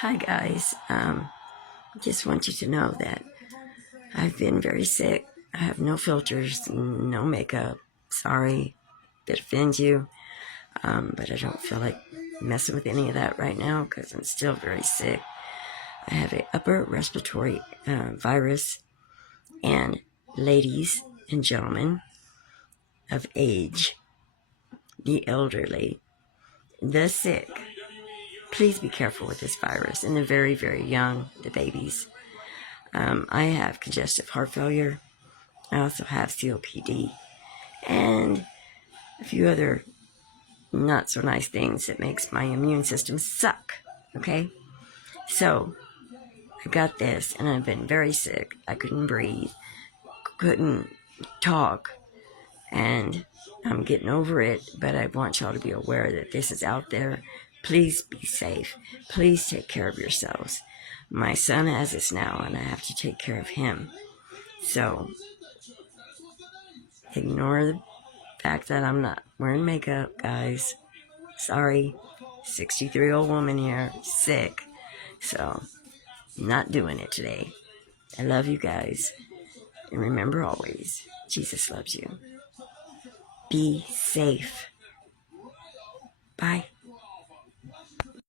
Hi guys, just want you to know that I've been very sick. I have no filters, no makeup. Sorry if it offends you, but I don't feel like messing with any of that right now because I'm still very sick. I have an upper respiratory virus, and ladies and gentlemen of age, the elderly, the sick, please be careful with this virus, and the very, very young, the babies. I have congestive heart failure. I also have COPD and a few other not so nice things that makes my immune system suck. Okay? So, I got this and I've been very sick. I couldn't breathe, couldn't talk, and I'm getting over it, but I want y'all to be aware that this is out there. Please be safe. Please take care of yourselves. My son has this now and I have to take care of him. So, ignore the fact that I'm not wearing makeup, guys. Sorry. 63-year-old woman here, sick. So, not doing it today. I love you guys. And remember always, Jesus loves you. Be safe. Bye.